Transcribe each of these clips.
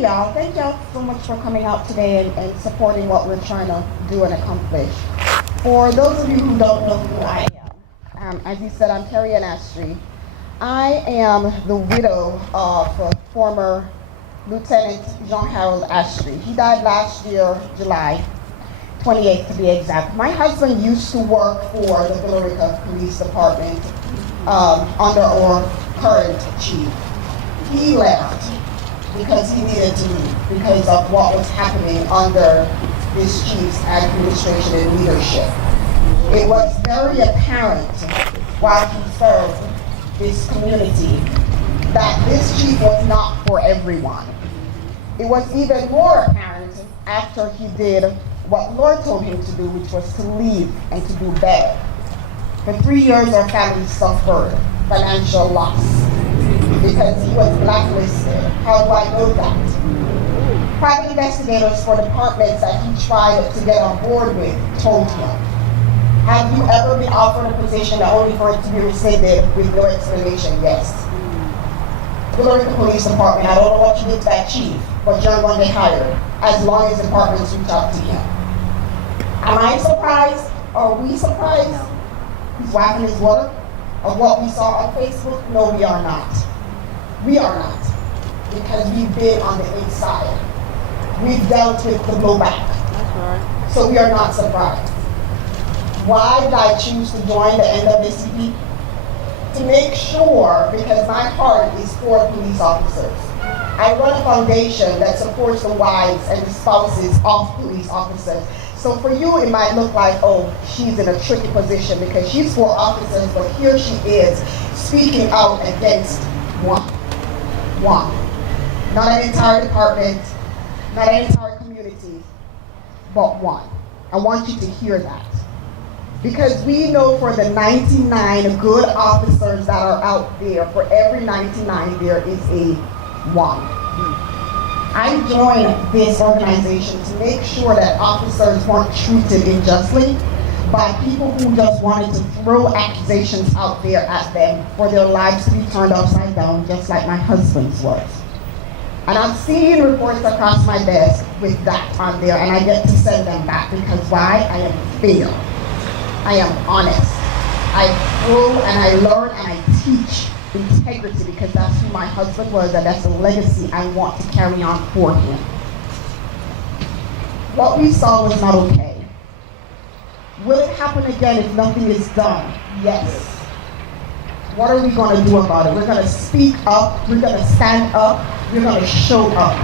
Hey y'all, thank y'all so much for coming out today and supporting what we're trying to do and accomplish. For those of you who don't know who I am, as you said, I'm Carrie Ann Astry. I am the widow of former Lieutenant Jean-Harold Astry. He died last year, July 28th to be exact. My husband used to work for the Villa Rica Police Department under our current chief. He left because he needed to leave because of what was happening under this chief's administration and leadership. It was very apparent while he served this community that this chief was not for everyone. It was even more apparent after he did what Lord told him to do, which was to leave and to do better. For 3 years, our family suffered financial loss because he was blacklisted. How do I know that? Private investigators for departments that he tried to get on board with told him, have you ever been offered a position only for it to be rescinded with no explanation? Yes. Villa Rica Police Department, I don't know what you did to that chief, but you're going to get hired as long as departments reach out to him. Am I surprised? Are we surprised? He's whacking his water of what we saw on Facebook? No, we are not. We are not, because we've been on the inside. We've dealt with the blowback. That's right. So we are not surprised. Why did I choose to join the NAACP? To make sure, because my heart is for police officers. I run a foundation that supports the wives and the spouses of police officers. So for you, it might look like, oh, she's in a tricky position because she's for officers, but here she is speaking out against one. Not an entire department, not an entire community, but one. I want you to hear that. Because we know for the 99 good officers that are out there, for every 99 there is a one. I joined this organization to make sure that officers weren't treated unjustly by people who just wanted to throw accusations out there at them for their lives to be turned upside down, just like my husband's was. And I'm seeing reports across my desk with that on there, and I get to send them back because why? I am fair. I am honest. I grow and I learn and I teach integrity because that's who my husband was, and that's a legacy I want to carry on for him. What we saw was not okay. Will it happen again if nothing is done? Yes. What are we going to do about it? We're going to speak up, we're going to stand up, we're going to show up.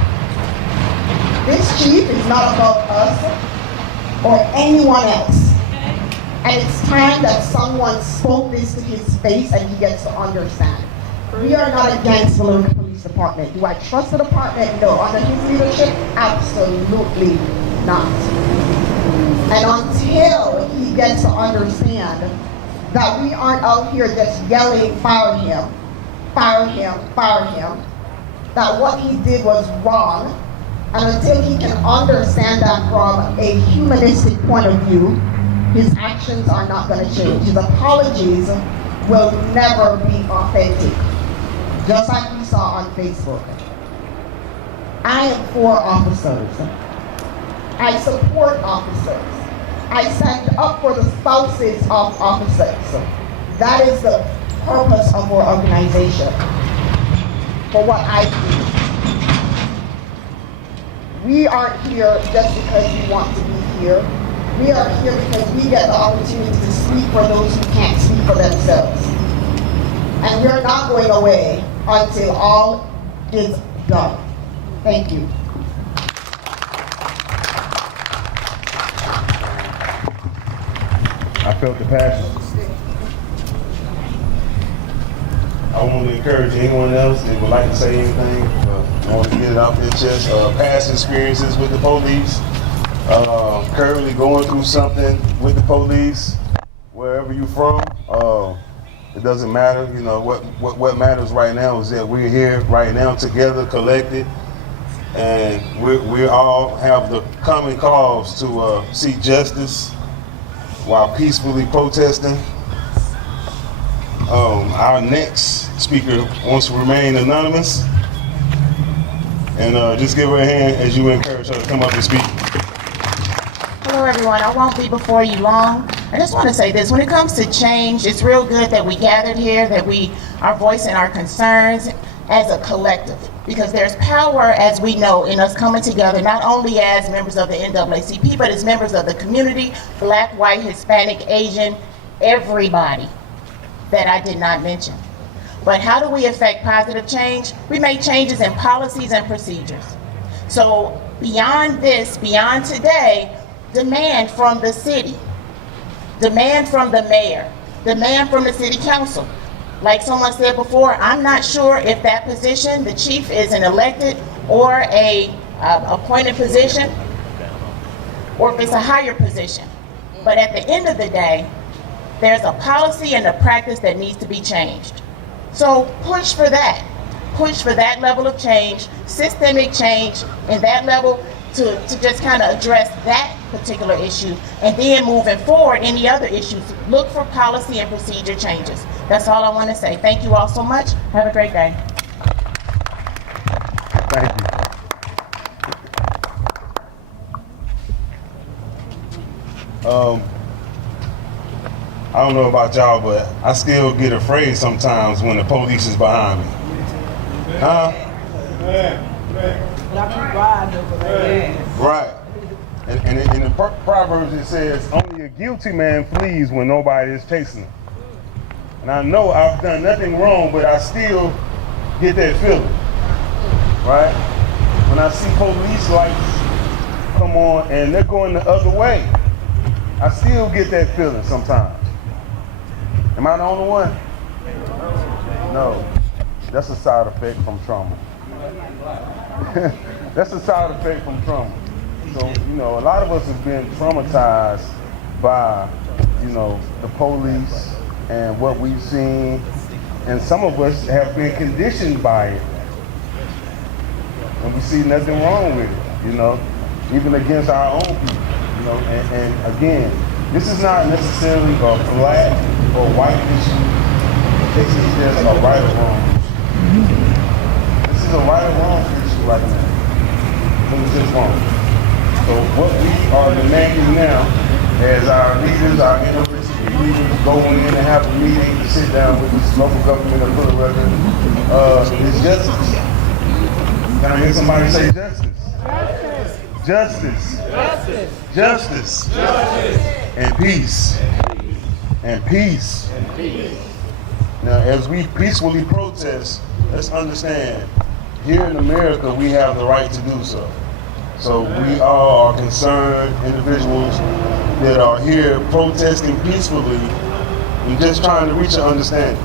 This chief is not above us or anyone else. And it's time that someone spoke this to his face and he gets to understand. We are not against the Villa Rica Police Department. Do I trust the department? No. Under his leadership? Absolutely not. And until he gets to understand that we aren't out here just yelling, fire him, fire him, fire him, that what he did was wrong, and until he can understand that from a humanistic point of view, his actions are not going to change. His apologies will never be authentic, just like we saw on Facebook. I am for officers. I support officers. I stand up for the spouses of officers. That is the purpose of our organization, for what I do. We aren't here just because we want to be here. We are here because we get the opportunity to speak for those who can't speak for themselves. And we're not going away until all is done. Thank you. I felt the passion. I want to encourage anyone else that would like to say anything, want to get it off their chest, past experiences with the police, currently going through something with the police, wherever you're from. It doesn't matter, you know, what matters right now is that we're here right now together, collected, and we all have the common cause to seek justice while peacefully protesting. Our next speaker wants to remain anonymous. And just give her a hand as you encourage her to come up and speak. Hello everyone, I won't be before you long. I just want to say this, when it comes to change, it's real good that we gathered here, that we are voicing our concerns as a collective. Because there's power, as we know, in us coming together, not only as members of the NAACP, but as members of the community, Black, white, Hispanic, Asian, everybody that I did not mention. But how do we affect positive change? We make changes in policies and procedures. So beyond this, beyond today, demand from the city, demand from the mayor, demand from the city council. Like someone said before, I'm not sure if that position, the chief, is an elected or a appointed position, or if it's a higher position. But at the end of the day, there's a policy and a practice that needs to be changed. So push for that level of change, systemic change, and that level to just kind of address that particular issue, and then moving forward, any other issues, look for policy and procedure changes. That's all I want to say. Thank you all so much. Have a great day. Thank you. I don't know about y'all, but I still get afraid sometimes when the police is behind me. Huh? Right. And in the Proverbs it says, only a guilty man flees when nobody is chasing him. And I know I've done nothing wrong, but I still get that feeling, right? When I see police lights come on and they're going the other way, I still get that feeling sometimes. Am I the only one? No. That's a side effect from trauma. That's a side effect from trauma. So, a lot of us have been traumatized by, the police and what we've seen. And some of us have been conditioned by it. And we see nothing wrong with it, even against our own people, And again, this is not necessarily a black or white issue. This is just a right or wrong. This is a right or wrong issue right now. It's just wrong. So what we are demanding now, as our leaders, our NAACP leaders, go in and have a meeting to sit down with this local government of Villa Rica, is justice. Can I hear somebody say justice? Justice. Justice. Justice. Justice. And peace. And peace. And peace. Now, as we peacefully protest, let's understand, here in America, we have the right to do so. So we all are concerned individuals that are here protesting peacefully and just trying to reach an understanding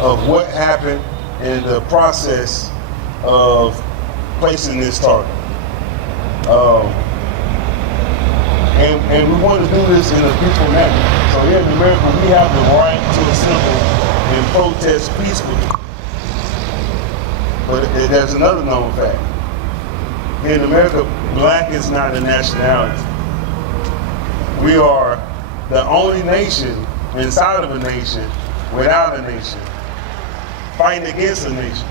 of what happened in the process of placing this target. And we want to do this in a peaceful manner. So here in America, we have the right to assemble and protest peacefully. But there's another known fact. In America, black is not a nationality. We are the only nation inside of a nation without a nation, fighting against a nation.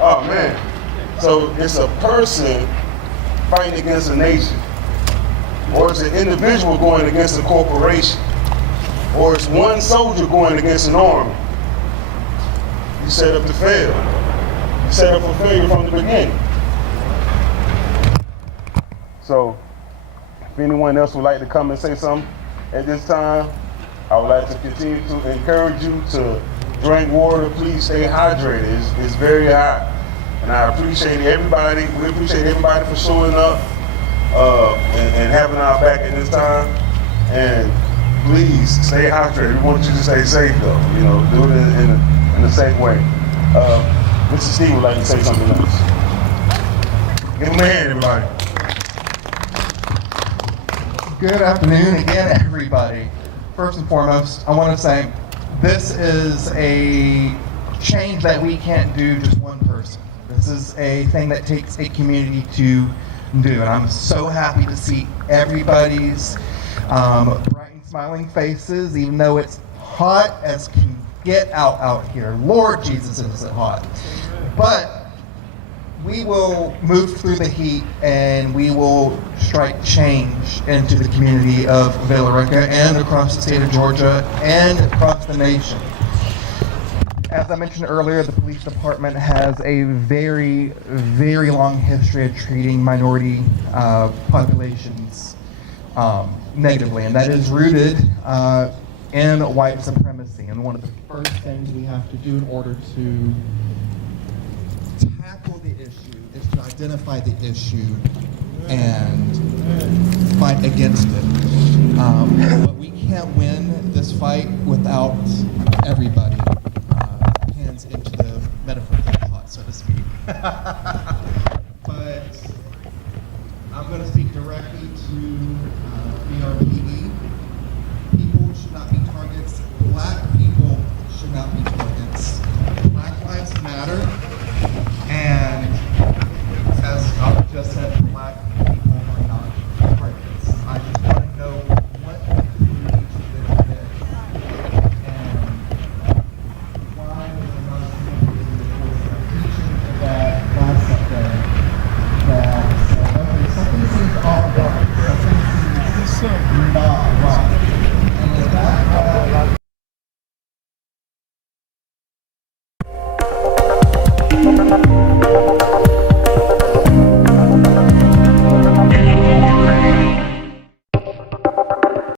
Oh man. So it's a person fighting against a nation, or it's an individual going against a corporation, or it's one soldier going against an army. You set up to fail. You set up for failure from the beginning. So, if anyone else would like to come and say something at this time, I would like to continue to encourage you to drink water. Please stay hydrated. It's very hot. And I appreciate everybody. We appreciate everybody for showing up and having our back at this time. And please stay hydrated. We want you to stay safe though. Do it in a safe way. Mr. Steve would like to say something else. Give him a hand, everybody. Good afternoon again, everybody. First and foremost, I want to say this is a change that we can't do just one person. This is a thing that takes a community to do, and I'm so happy to see everybody's bright and smiling faces, even though it's hot as can Get out here. Lord Jesus, is it hot. But we will move through the heat and we will strike change into the community of Villa Rica and across the state of Georgia and across the nation. As I mentioned earlier, the police department has a very, very long history of treating minority populations negatively, and that is rooted in white supremacy. And one of the first things we have to do in order to tackle the issue is to identify the issue and fight against it. But we can't win this fight without everybody hands into the metaphor hot, so to speak.